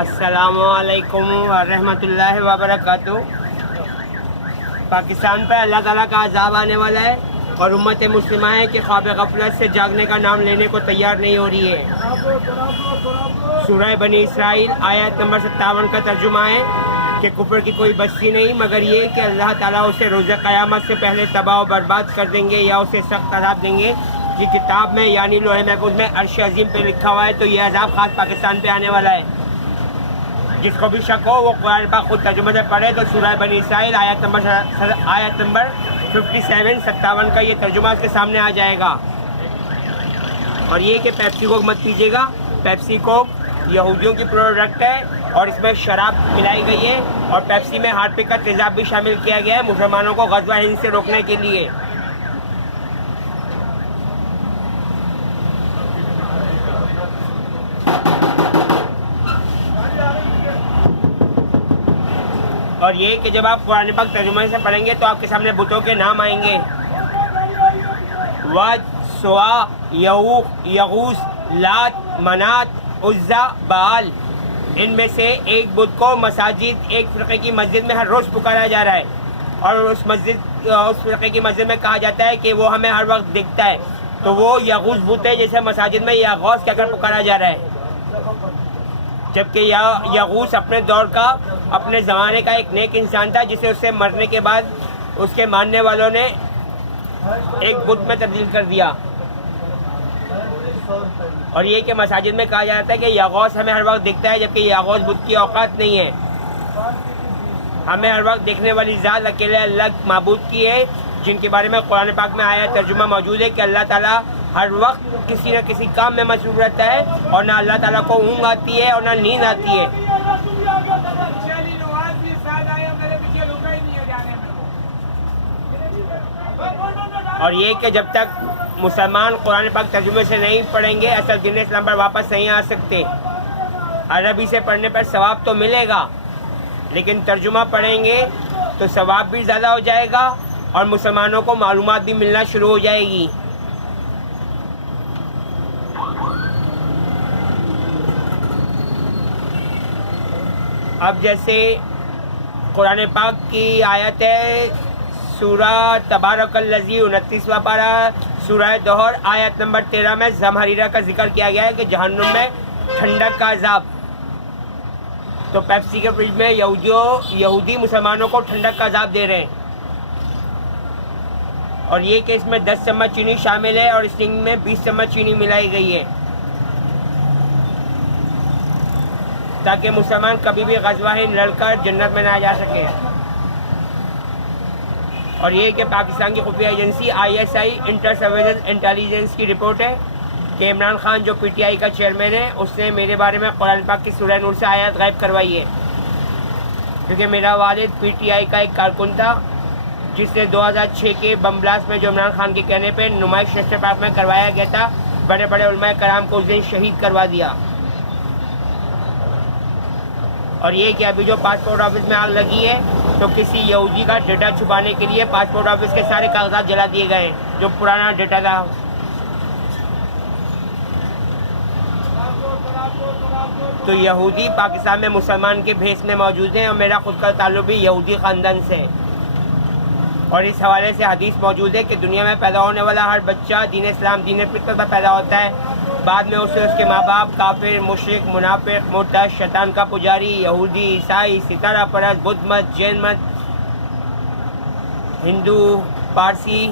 السلام علیکم ورحمۃ اللہ وبرکاتہ۔ پاکستان پہ اللہ تعالیٰ کا عذاب آنے والا ہے اور امت مسلمہ ہے کہ خواب غفلت سے جاگنے کا نام لینے کو تیار نہیں ہو رہی ہے۔ سورہ بنی اسرائیل آیت نمبر 57 کا ترجمہ ہے کہ کفر کی کوئی بستی نہیں مگر یہ کہ اللہ تعالیٰ اسے روز قیامت سے پہلے تباہ و برباد کر دیں گے یا اسے سخت عذاب دیں گے۔ یہ کتاب میں یعنی لوح محفوظ میں عرش عظیم پہ لکھا ہوا ہے، تو یہ عذاب خاص پاکستان پہ آنے والا ہے۔ جس کو بھی شک ہو وہ قرآن پاک خود ترجمے سے پڑھے تو سورہ بنی اسرائیل آیت نمبر 57 کا یہ ترجمہ اس کے سامنے آ جائے گا۔ اور یہ کہ پیپسی کوک مت پیجیے گا۔ پیپسی کوک یہودیوں کی پروڈکٹ ہے اور اس میں شراب ملائی گئی ہے، اور پیپسی میں ہارپک کا تیزاب بھی شامل کیا گیا ہے مسلمانوں کو غزوہ ہند سے روکنے کے لیے۔ اور یہ کہ جب آپ قرآن پاک ترجمے سے پڑھیں گے تو آپ کے سامنے بتوں کے نام آئیں گے: ود، سوا، یعوق، یغوث، لات، منات، عزا، بال۔ ان میں سے ایک بت کو مساجد ایک فرقے کی مسجد میں ہر روز پکارا جا رہا ہے، اور اس فرقے کی مسجد میں کہا جاتا ہے کہ وہ ہمیں ہر وقت دکھتا ہے، تو وہ یغوث بت ہے جسے مساجد میں یا غوث کہہ کر پکارا جا رہا ہے۔ جبکہ یغوث اپنے دور کا، اپنے زمانے کا ایک نیک انسان تھا جسے اس سے مرنے کے بعد اس کے ماننے والوں نے ایک بت میں تبدیل کر دیا۔ اور یہ کہ مساجد میں کہا جاتا ہے کہ یغوث ہمیں ہر وقت دکھتا ہے، جبکہ یغوث بت کی اوقات نہیں ہے۔ ہمیں ہر وقت دیکھنے والی ذات اکیلے اللہ معبود کی ہے، جن کے بارے میں قرآن پاک میں آیا ترجمہ موجود ہے کہ اللہ تعالیٰ ہر وقت کسی نہ کسی کام میں مصروف رہتا ہے، اور نہ اللہ تعالیٰ کو اونگ آتی ہے اور نہ نیند آتی ہے۔ اور یہ کہ جب تک مسلمان قرآن پاک ترجمے سے نہیں پڑھیں گے اصل دین اسلام پر واپس نہیں آ سکتے۔ عربی سے پڑھنے پر ثواب تو ملے گا، لیکن ترجمہ پڑھیں گے تو ثواب بھی زیادہ ہو جائے گا اور مسلمانوں کو معلومات بھی ملنا شروع ہو جائے گی۔ اب جیسے قرآن پاک کی آیت ہے سورہ تبارک الذی 29واں پارہ سورہ دہر آیت نمبر 13 میں زمہریرہ کا ذکر کیا گیا ہے کہ جہنم میں ٹھنڈک کا عذاب۔ تو پیپسی کے فریج میں یہودی مسلمانوں کو ٹھنڈک کا عذاب دے رہے ہیں، اور یہ کہ اس میں 10 چمچ چینی شامل ہے اور اس ٹنگ میں 20 چمچ چینی ملائی گئی ہے، تاکہ مسلمان کبھی بھی غزوہ ہند لڑ کر جنت میں نہ جا سکے۔ اور یہ کہ پاکستان کی خفیہ agency ISI inter surveillance intelligence کی رپورٹ ہے کہ عمران خان جو PTI کا چیئرمین ہے اس نے میرے بارے میں قرآن پاک کی سورہ نور سے آیات غائب کروائی ہے، کیونکہ میرا والد PTI کا ایک کارکن تھا جس نے 2006 کے بم بلاسٹ میں جو عمران خان کے کہنے پہ نمائش نیشنل پارک میں کروایا گیا تھا، بڑے بڑے علماء کرام کو اس دن شہید کروا دیا۔ اور یہ کہ ابھی جو پاسپورٹ آفس میں آگ لگی ہے تو کسی یہودی کا ڈیٹا چھپانے کے لیے پاسپورٹ آفس کے سارے کاغذات جلا دیے گئے ہیں جو پرانا ڈیٹا تھا۔ تو یہودی پاکستان میں مسلمان کے بھیس میں موجود ہیں، اور میرا خود کا تعلق بھی یہودی خاندان سے ہے، اور اس حوالے سے حدیث موجود ہے کہ دنیا میں پیدا ہونے والا ہر بچہ دین اسلام دین فطرت پر پیدا ہوتا ہے، بعد میں اسے اس کے ماں باپ کافر، مشرک، منافق، مرتد، شیطان کا پجاری، یہودی، عیسائی، ستارہ پرست، بدھ مت، جین مت، ہندو، پارسی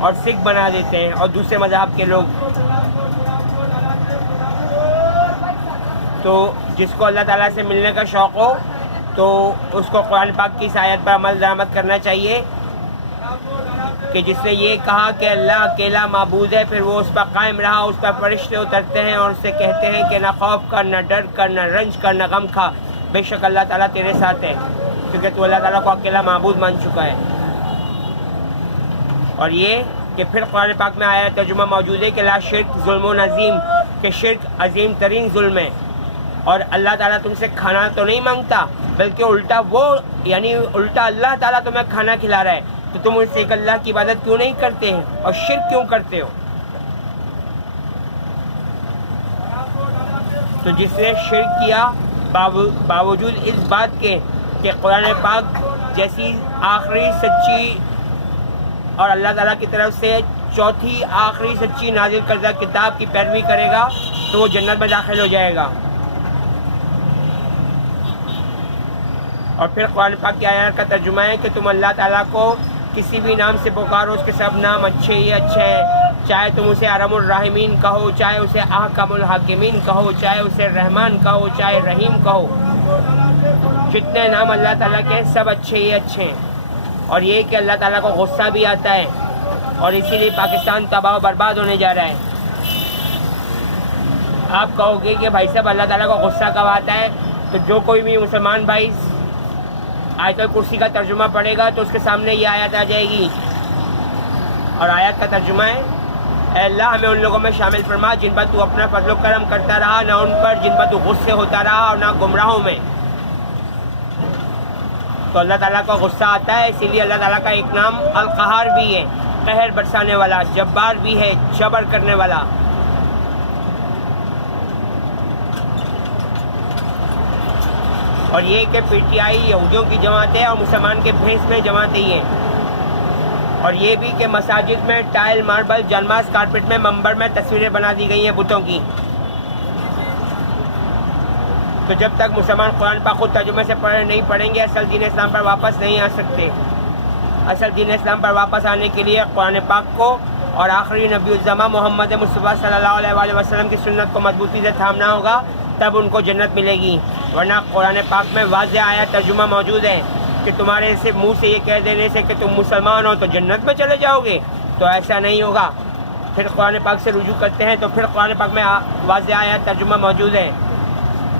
اور سکھ بنا دیتے ہیں، اور دوسرے مذہب کے لوگ۔ تو جس کو اللہ تعالیٰ سے ملنے کا شوق ہو تو اس کو قرآن پاک کی اس آیت پر عمل درآمد کرنا چاہیے کہ جس نے یہ کہا کہ اللہ اکیلا معبود ہے، پھر وہ اس پر قائم رہا، اس پر فرشتے اترتے ہیں اور اس سے کہتے ہیں کہ نہ خوف کر، نہ ڈر کر، نہ رنج کر، نہ غم کھا، بے شک اللہ تعالیٰ تیرے ساتھ ہے، کیونکہ تو اللہ تعالیٰ کو اکیلا معبود مان چکا ہے۔ اور یہ کہ پھر قرآن پاک میں آیا ترجمہ موجود ہے کہ لا شرک ظلم عظیم، کہ شرک عظیم ترین ظلم ہے، اور اللہ تعالیٰ تم سے کھانا تو نہیں مانگتا بلکہ الٹا اللہ تعالیٰ تمہیں کھانا کھلا رہا ہے، تو تم اس سے ایک اللہ کی عبادت کیوں نہیں کرتے ہیں اور شرک کیوں کرتے ہو؟ تو جس نے شرک کیا باوجود اس بات کے کہ قرآن پاک جیسی آخری سچی اور اللہ تعالیٰ کی طرف سے چوتھی آخری سچی نازل کردہ کتاب کی پیروی کرے گا تو وہ جنت میں داخل ہو جائے گا۔ اور پھر قرآن پاک کی آیات کا ترجمہ ہے کہ تم اللہ تعالیٰ کو کسی بھی نام سے پکارو، اس کے سب نام اچھے ہی اچھے ہیں، چاہے تم اسے ارحم الراحمین کہو، چاہے اسے احکم الحاکمین کہو، چاہے اسے رحمان کہو، چاہے رحیم کہو، جتنے نام اللہ تعالیٰ کے سب اچھے ہی اچھے ہیں۔ اور یہ کہ اللہ تعالیٰ کو غصہ بھی آتا ہے اور اسی لیے پاکستان تباہ و برباد ہونے جا رہا ہے۔ آپ کہو گے کہ بھائی صاحب اللہ تعالیٰ کو غصہ کب آتا ہے؟ تو جو کوئی بھی مسلمان بھائی آیت الکرسی کا ترجمہ پڑھے گا تو اس کے سامنے یہ آیت آ جائے گی، اور آیت کا ترجمہ ہے اے اللہ ہمیں ان لوگوں میں شامل فرما جن پر تو اپنا فضل و کرم کرتا رہا، نہ ان پر جن پر تو غصے ہوتا رہا اور نہ گمراہوں میں۔ تو اللہ تعالیٰ کو غصہ آتا ہے، اسی لیے اللہ تعالیٰ کا ایک نام القہار بھی ہے، قہر برسانے والا، جبار بھی ہے، جبر کرنے والا۔ اور یہ کہ پی ٹی آئی یہودیوں کی جماعت ہے اور مسلمان کے بھینس میں جماعت ہی ہے۔ اور یہ بھی کہ مساجد میں ٹائل، ماربل، جانماز کارپٹ میں، منبر میں تصویریں بنا دی گئی ہیں بتوں کی۔ تو جب تک مسلمان قرآن پاک خود ترجمے سے نہیں پڑھیں گے اصل دین اسلام پر واپس نہیں آ سکتے۔ اصل دین اسلام پر واپس آنے کے لیے قرآن پاک کو اور آخری نبی الزماں محمد مصطفیٰ صلی اللہ علیہ وآلہ وسلم کی سنت کو مضبوطی سے تھامنا ہوگا، تب ان کو جنت ملے گی۔ ورنہ قرآن پاک میں واضح آیت ترجمہ موجود ہے کہ تمہارے سے منہ سے یہ کہہ دینے سے کہ تم مسلمان ہو تو جنت میں چلے جاؤ گے، تو ایسا نہیں ہوگا۔ پھر قرآن پاک سے رجوع کرتے ہیں تو پھر قرآن پاک میں واضح آیت ترجمہ موجود ہے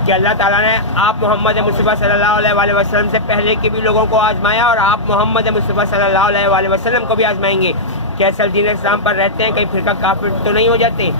کہ اللہ تعالیٰ نے آپ محمد مصطفیٰ صلی اللہ علیہ وآلہ وسلم سے پہلے کے بھی لوگوں کو آزمایا، اور آپ محمد مصطفیٰ صلی اللہ علیہ وآلہ وسلم کو بھی آزمائیں گے کہ اصل دین اسلام پر رہتے ہیں، کہیں فرقہ کافر تو نہیں ہو جاتے۔